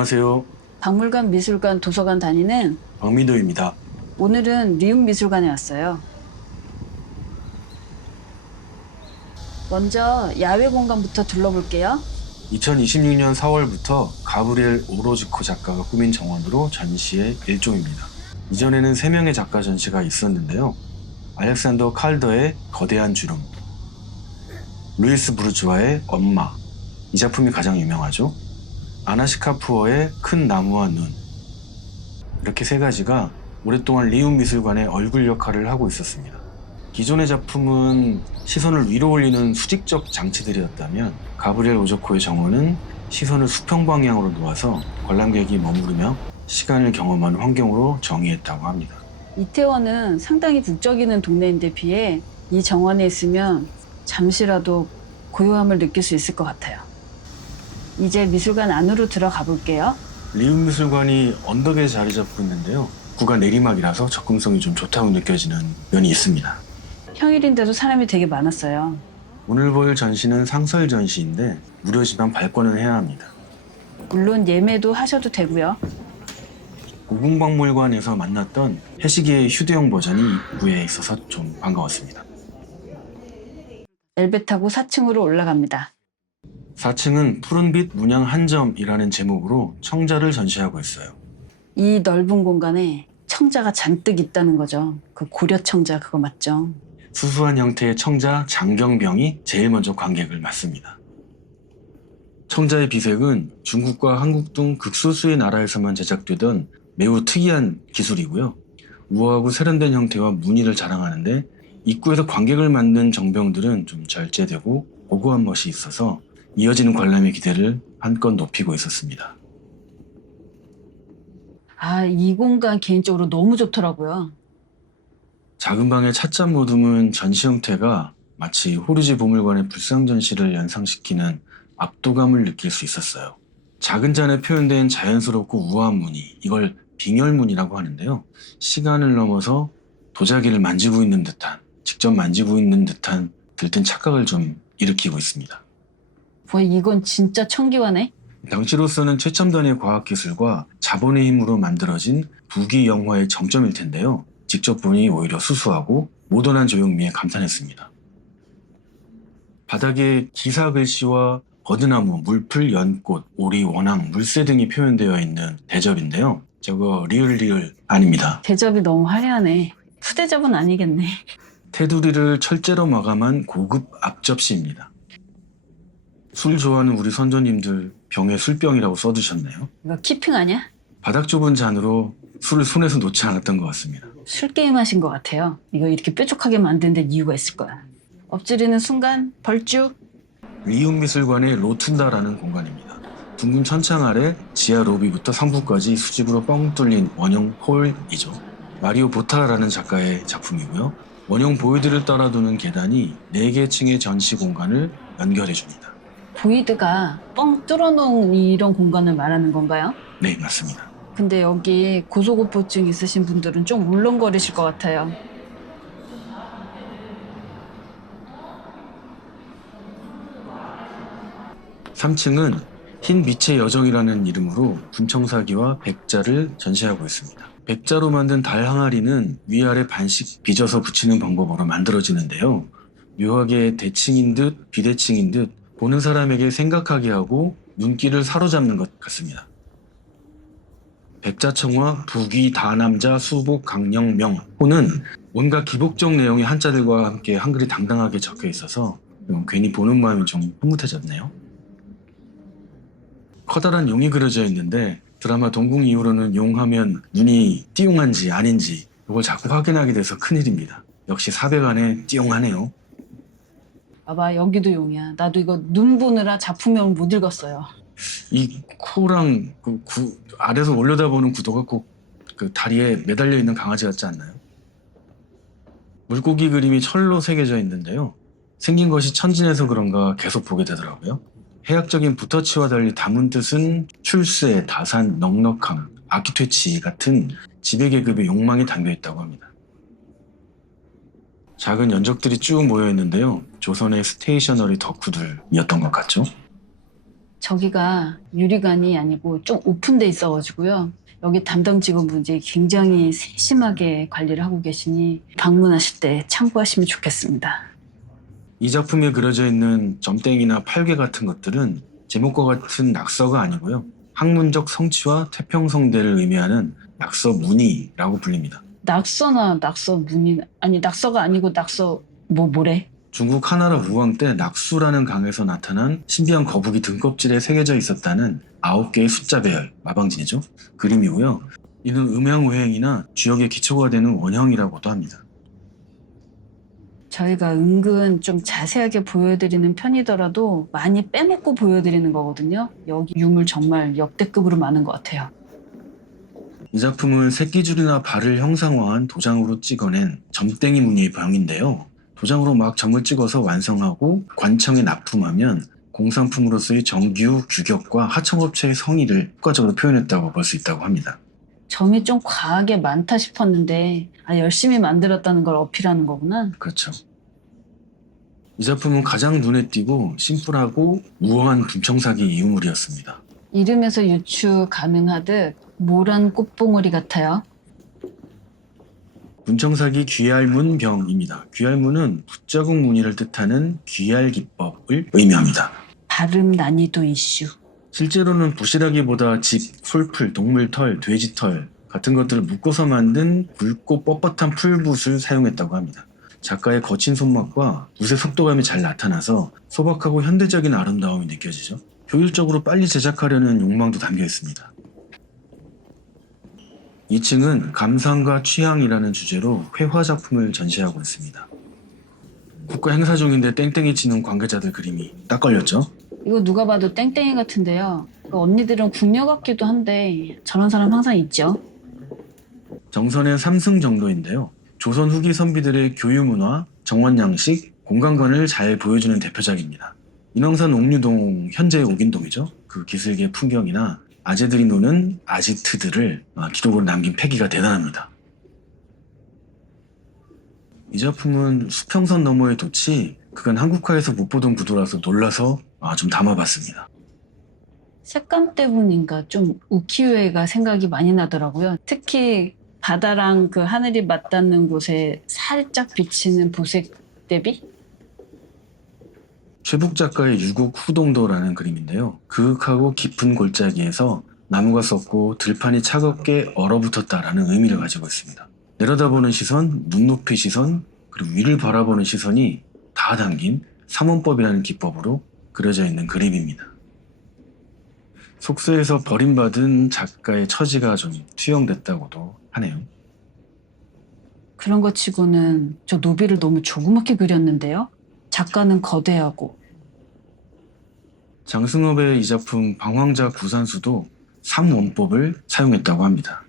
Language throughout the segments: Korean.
안녕하세요. 박물관, 미술관, 도서관 다니는 박민호입니다. 오늘은 리움미술관에 왔어요. 먼저 야외 공간부터 둘러볼게요. 2026년 4월부터 가브리엘 오로즈코 작가가 꾸민 정원으로 전시의 일종입니다. 이전에는 3명의 작가 전시가 있었는데요. 알렉산더 칼더의 거대한 주름, 루이스 부르주아의 엄마, 이 작품이 가장 유명하죠. 아나시카 푸어의 큰 나무와 눈, 이렇게 3가지가 오랫동안 리움 미술관의 얼굴 역할을 하고 있었습니다. 기존의 작품은 시선을 위로 올리는 수직적 장치들이었다면 가브리엘 오조코의 정원은 시선을 수평 방향으로 놓아서 관람객이 머무르며 시간을 경험하는 환경으로 정의했다고 합니다. 이태원은 상당히 북적이는 동네인데 비해 이 정원에 있으면 잠시라도 고요함을 느낄 수 있을 것 같아요. 이제 미술관 안으로 들어가 볼게요. 리움 미술관이 언덕에 자리 잡고 있는데요. 구가 내리막이라서 접근성이 좀 좋다고 느껴지는 면이 있습니다. 평일인데도 사람이 되게 많았어요. 오늘 볼 전시는 상설 전시인데 무료지만 발권은 해야 합니다. 물론 예매도 하셔도 되고요. 고궁박물관에서 만났던 해시계의 휴대용 버전이 입구에 있어서 좀 반가웠습니다. 엘베 타고 4층으로 올라갑니다. 4층은 푸른빛 문양 한 점이라는 제목으로 청자를 전시하고 있어요. 이 넓은 공간에 청자가 잔뜩 있다는 거죠. 그 고려 청자 그거 맞죠? 수수한 형태의 청자 장경병이 제일 먼저 관객을 맞습니다. 청자의 비색은 중국과 한국 등 극소수의 나라에서만 제작되던 매우 특이한 기술이고요. 우아하고 세련된 형태와 무늬를 자랑하는데 입구에서 관객을 맞는 정병들은 좀 절제되고 고고한 멋이 있어서 이어지는 관람의 기대를 한껏 높이고 있었습니다. 이 공간 개인적으로 너무 좋더라고요. 작은 방의 찻잔 모둠은 전시 형태가 마치 호르지 보물관의 불상 전시를 연상시키는 압도감을 느낄 수 있었어요. 작은 잔에 표현된 자연스럽고 우아한 무늬, 이걸 빙열무늬라고 하는데요. 시간을 넘어서 도자기를 만지고 있는 듯한, 직접 만지고 있는 듯한 들뜬 착각을 좀 일으키고 있습니다. 이건 진짜 청기화네. 당시로서는 최첨단의 과학기술과 자본의 힘으로 만들어진 부귀 영화의 정점일 텐데요. 직접 보니 오히려 수수하고 모던한 조형미에 감탄했습니다. 바닥에 기사 글씨와 버드나무, 물풀, 연꽃, 오리, 원앙, 물새 등이 표현되어 있는 대접인데요. 저거 리을 아닙니다. 대접이 너무 화려하네. 푸대접은 아니겠네. 테두리를 철제로 마감한 고급 앞접시입니다. 술 좋아하는 우리 선조님들 병에 술병이라고 써두셨네요. 이거 키핑 아니야? 바닥 좁은 잔으로 술을 손에서 놓지 않았던 것 같습니다. 술 게임 하신 것 같아요. 이거 이렇게 뾰족하게 만든 데 이유가 있을 거야. 엎지르는 순간 벌쭉. 리움 미술관의 로툰다라는 공간입니다. 둥근 천창 아래 지하 로비부터 상부까지 수직으로 뻥 뚫린 원형 홀이죠. 마리오 보타라는 작가의 작품이고요. 원형 보이드를 따라도는 계단이 4개 층의 전시 공간을 연결해줍니다. 보이드가 뻥 뚫어놓은 이런 공간을 말하는 건가요? 네, 맞습니다. 근데 여기 고소공포증 있으신 분들은 좀 울렁거리실 것 같아요. (3층은) 흰 빛의 여정이라는 이름으로 분청사기와 백자를 전시하고 있습니다. 백자로 만든 달 항아리는 위아래 반씩 빚어서 붙이는 방법으로 만들어지는데요. 묘하게 대칭인 듯 비대칭인 듯 보는 사람에게 생각하게 하고 눈길을 사로잡는 것 같습니다. 백자청과 부귀 다남자 수복 강령명 호는 온갖 기복적 내용의 한자들과 함께 한글이 당당하게 적혀 있어서 괜히 보는 마음이 좀 흐뭇해졌네요. 커다란 용이 그려져 있는데 드라마 동궁 이후로는 용하면 눈이 띠용한지 아닌지 이걸 자꾸 확인하게 돼서 큰일입니다. 역시 400 안에 띠용하네요. 봐봐, 여기도 용이야. 나도 이거 눈 보느라 작품명을 못 읽었어요. 이 코랑 아래서 올려다보는 구도가 꼭 그 다리에 매달려 있는 강아지 같지 않나요? 물고기 그림이 철로 새겨져 있는데요. 생긴 것이 천진해서 그런가 계속 보게 되더라고요. 해학적인 붓터치와 달리 담은 뜻은 출세, 다산, 넉넉함, 아키퇴치 같은 지배계급의 욕망이 담겨 있다고 합니다. 작은 연적들이 쭉 모여 있는데요. 조선의 스테이셔너리 덕후들이었던 것 같죠? 저기가 유리관이 아니고 좀 오픈돼 있어가지고요. 여기 담당 직원분들이 굉장히 세심하게 관리를 하고 계시니 방문하실 때 참고하시면 좋겠습니다. 이 작품에 그려져 있는 점땡이나 팔괘 같은 것들은 제목과 같은 낙서가 아니고요. 학문적 성취와 태평성대를 의미하는 낙서 문의라고 불립니다. 낙서나 낙서 문이 아니 낙서가 아니고 낙서 뭐래? 중국 하나라 우왕 때 낙수라는 강에서 나타난 신비한 거북이 등껍질에 새겨져 있었다는 9개의 숫자 배열, 마방진이죠. 그림이고요. 이는 음양오행이나 주역의 기초가 되는 원형이라고도 합니다. 저희가 은근 좀 자세하게 보여드리는 편이더라도 많이 빼먹고 보여드리는 거거든요. 여기 유물 정말 역대급으로 많은 것 같아요. 이 작품은 새끼줄이나 발을 형상화한 도장으로 찍어낸 점땡이 무늬의 병인데요. 도장으로 막 점을 찍어서 완성하고 관청에 납품하면 공산품으로서의 정규 규격과 하청업체의 성의를 효과적으로 표현했다고 볼 수 있다고 합니다. 점이 좀 과하게 많다 싶었는데 열심히 만들었다는 걸 어필하는 거구나. 그렇죠. 이 작품은 가장 눈에 띄고 심플하고 우아한 분청사기 유물이었습니다. 이름에서 유추 가능하듯 모란 꽃봉오리 같아요. 분청사기 귀알문병입니다. 귀알문은 붓자국 무늬를 뜻하는 귀알기법을 의미합니다. 발음 난이도 이슈. 실제로는 붓이라기보다 집, 솔풀, 동물털, 돼지털 같은 것들을 묶어서 만든 굵고 뻣뻣한 풀붓을 사용했다고 합니다. 작가의 거친 손맛과 붓의 속도감이 잘 나타나서 소박하고 현대적인 아름다움이 느껴지죠. 효율적으로 빨리 제작하려는 욕망도 담겨 있습니다. 2층은 감상과 취향이라는 주제로 회화 작품을 전시하고 있습니다. 국가 행사 중인데 땡땡이 치는 관계자들 그림이 딱 걸렸죠? 이거 누가 봐도 땡땡이 같은데요. 언니들은 궁녀 같기도 한데 저런 사람 항상 있죠. 정선의 3승 정도인데요. 조선 후기 선비들의 교유문화, 정원양식, 공간관을 잘 보여주는 대표작입니다. 인왕산 옥류동, 현재의 옥인동이죠. 그 기슭의 풍경이나 아재들이 노는 아지트들을 기록으로 남긴 패기가 대단합니다. 이 작품은 수평선 너머의 돛이 그간 한국화에서 못 보던 구도라서 놀라서 좀 담아봤습니다. 색감 때문인가 좀 우키우에가 생각이 많이 나더라고요. 특히 바다랑 그 하늘이 맞닿는 곳에 살짝 비치는 보색 대비? 최북 작가의 유국 후동도라는 그림인데요. 그윽하고 깊은 골짜기에서 나무가 섰고 들판이 차갑게 얼어붙었다라는 의미를 가지고 있습니다. 내려다보는 시선, 눈높이 시선, 그리고 위를 바라보는 시선이 다 담긴 삼원법이라는 기법으로 그려져 있는 그림입니다. 속세에서 버림받은 작가의 처지가 좀 투영됐다고도 하네요. 그런 것 치고는 저 노비를 너무 조그맣게 그렸는데요. 작가는 거대하고. 장승업의 이 작품 방황자 구산수도 삼원법을 사용했다고 합니다.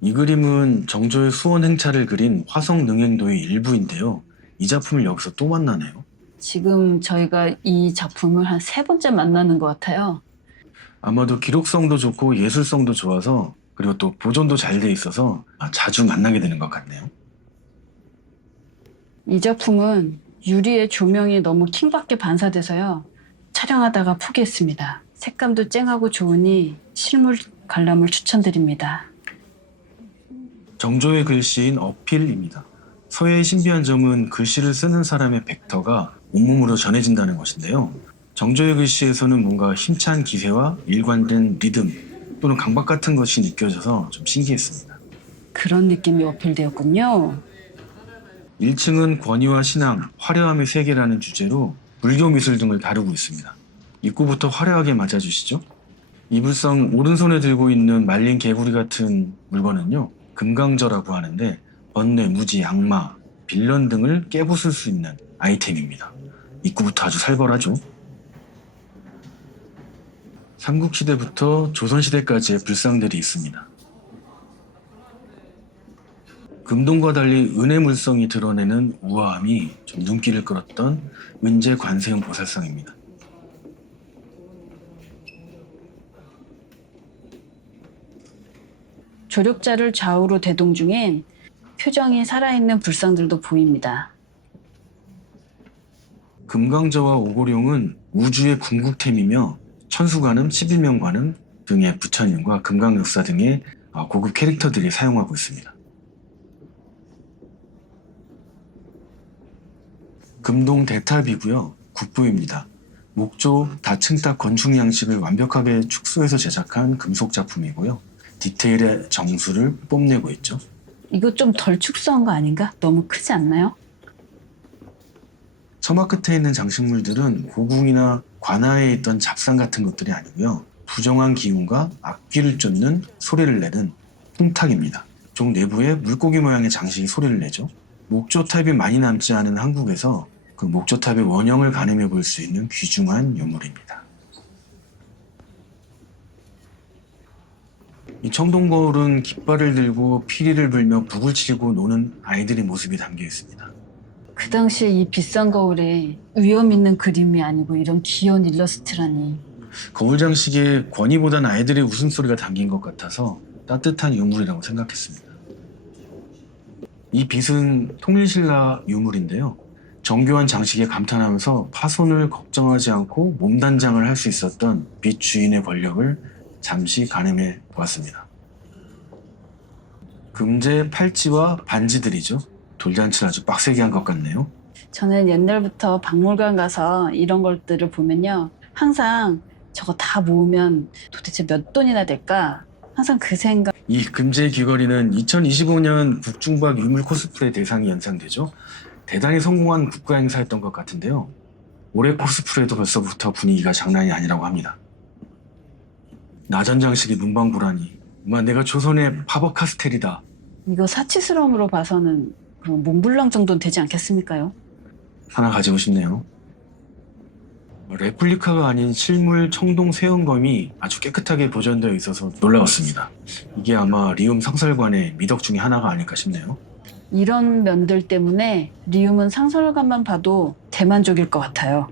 이 그림은 정조의 수원 행차를 그린 화성 능행도의 일부인데요. 이 작품을 여기서 또 만나네요. 지금 저희가 이 작품을 한 3번째 만나는 것 같아요. 아마도 기록성도 좋고 예술성도 좋아서 그리고 또 보존도 잘 돼 있어서 자주 만나게 되는 것 같네요. 이 작품은 유리의 조명이 너무 킹받게 반사돼서요. 촬영하다가 포기했습니다. 색감도 쨍하고 좋으니 실물 관람을 추천드립니다. 정조의 글씨인 어필입니다. 서예의 신비한 점은 글씨를 쓰는 사람의 벡터가 온몸으로 전해진다는 것인데요. 정조의 글씨에서는 뭔가 힘찬 기세와 일관된 리듬 또는 강박 같은 것이 느껴져서 좀 신기했습니다. 그런 느낌이 어필되었군요. 1층은 권위와 신앙, 화려함의 세계라는 주제로 불교 미술 등을 다루고 있습니다. 입구부터 화려하게 맞아주시죠? 이불성 오른손에 들고 있는 말린 개구리 같은 물건은요, 금강저라고 하는데 번뇌, 무지, 악마, 빌런 등을 깨부술 수 있는 아이템입니다. 입구부터 아주 살벌하죠? 삼국시대부터 조선시대까지의 불상들이 있습니다. 금동과 달리 은의 물성이 드러내는 우아함이 좀 눈길을 끌었던 은제 관세음 보살상입니다. 조력자를 좌우로 대동 중에 표정이 살아있는 불상들도 보입니다. 금강저와 오고룡은 우주의 궁극템이며 천수관음, 11명관음 등의 부처님과 금강역사 등의 고급 캐릭터들이 사용하고 있습니다. 금동 대탑이고요. 국부입니다. 목조, 다층탑 건축 양식을 완벽하게 축소해서 제작한 금속 작품이고요. 디테일의 정수를 뽐내고 있죠. 이거 좀 덜 축소한 거 아닌가? 너무 크지 않나요? 처마 끝에 있는 장식물들은 고궁이나 관아에 있던 잡상 같은 것들이 아니고요. 부정한 기운과 악귀를 쫓는 소리를 내는 풍탁입니다. 종 내부에 물고기 모양의 장식이 소리를 내죠. 목조탑이 많이 남지 않은 한국에서 그 목조탑의 원형을 가늠해 볼 수 있는 귀중한 유물입니다. 이 청동거울은 깃발을 들고 피리를 불며 북을 치고 노는 아이들의 모습이 담겨 있습니다. 그 당시에 이 비싼 거울에 위험 있는 그림이 아니고 이런 귀여운 일러스트라니. 거울 장식에 권위보단 아이들의 웃음소리가 담긴 것 같아서 따뜻한 유물이라고 생각했습니다. 이 빗은 통일신라 유물인데요. 정교한 장식에 감탄하면서 파손을 걱정하지 않고 몸단장을 할 수 있었던 빗 주인의 권력을 잠시 가늠해 보았습니다. 금제 팔찌와 반지들이죠. 돌잔치를 아주 빡세게 한 것 같네요. 저는 옛날부터 박물관 가서 이런 것들을 보면요. 항상 저거 다 모으면 도대체 몇 돈이나 될까? 항상 그 생각. 이 금제 귀걸이는 2025년 국중박 유물 코스프레 대상이 연상되죠. 대단히 성공한 국가 행사였던 것 같은데요. 올해 코스프레도 벌써부터 분위기가 장난이 아니라고 합니다. 나전 장식이 문방구라니. 내가 조선의 파버 카스텔이다. 이거 사치스러움으로 봐서는 몽블랑 정도는 되지 않겠습니까요? 하나 가지고 싶네요. 레플리카가 아닌 실물 청동 세연검이 아주 깨끗하게 보존되어 있어서 놀라웠습니다. 이게 아마 리움 상설관의 미덕 중에 하나가 아닐까 싶네요. 이런 면들 때문에 리움은 상설관만 봐도 대만족일 것 같아요.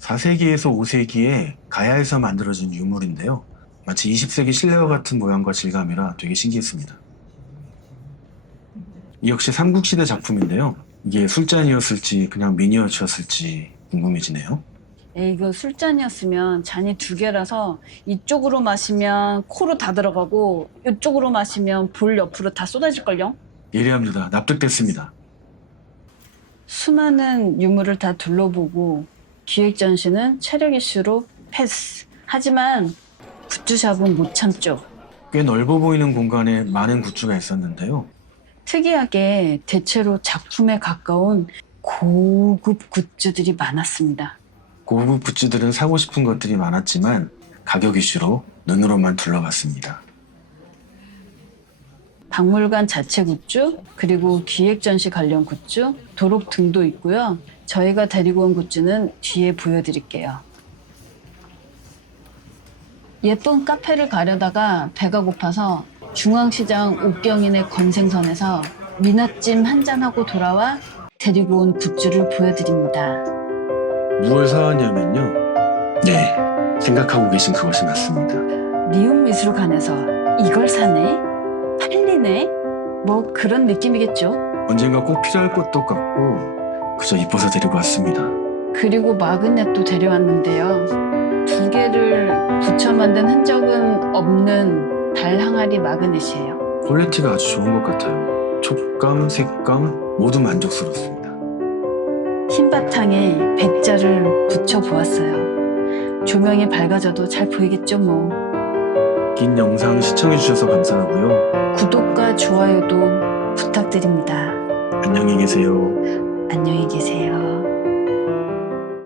4세기에서 5세기에 가야에서 만들어진 유물인데요. 마치 20세기 실내와 같은 모양과 질감이라 되게 신기했습니다. 이 역시 삼국시대 작품인데요. 이게 술잔이었을지 그냥 미니어처였을지 궁금해지네요. 이거 술잔이었으면 잔이 2개라서 이쪽으로 마시면 코로 다 들어가고 이쪽으로 마시면 볼 옆으로 다 쏟아질걸요? 예리합니다. 납득됐습니다. 수많은 유물을 다 둘러보고 기획전시는 체력 이슈로 패스. 하지만 굿즈샵은 못 참죠. 꽤 넓어 보이는 공간에 많은 굿즈가 있었는데요. 특이하게 대체로 작품에 가까운 고급 굿즈들이 많았습니다. 고급 굿즈들은 사고 싶은 것들이 많았지만 가격 이슈로 눈으로만 둘러봤습니다. 박물관 자체 굿즈, 그리고 기획전시 관련 굿즈, 도록 등도 있고요. 저희가 데리고 온 굿즈는 뒤에 보여드릴게요. 예쁜 카페를 가려다가 배가 고파서 중앙시장 옥경인의 건생선에서 미나찜 한잔하고 돌아와 데리고 온 굿즈를 보여드립니다. 무엇을 사왔냐면요. 네, 생각하고 계신 그것이 맞습니다. 리움 미술관에서 이걸 사네? 팔리네? 뭐 그런 느낌이겠죠. 언젠가 꼭 필요할 것도 같고 그저 이뻐서 데리고 왔습니다. 그리고 마그넷도 데려왔는데요. 2개를 붙여 만든 흔적은 없는 달 항아리 마그넷이에요. 퀄리티가 아주 좋은 것 같아요. 촉감, 색감 모두 만족스럽습니다. 흰 바탕에 백자를 붙여보았어요. 조명이 밝아져도 잘 보이겠죠 뭐. 긴 영상 시청해주셔서 감사하고요. 구독과 좋아요도 부탁드립니다. 안녕히 계세요. 안녕히 계세요.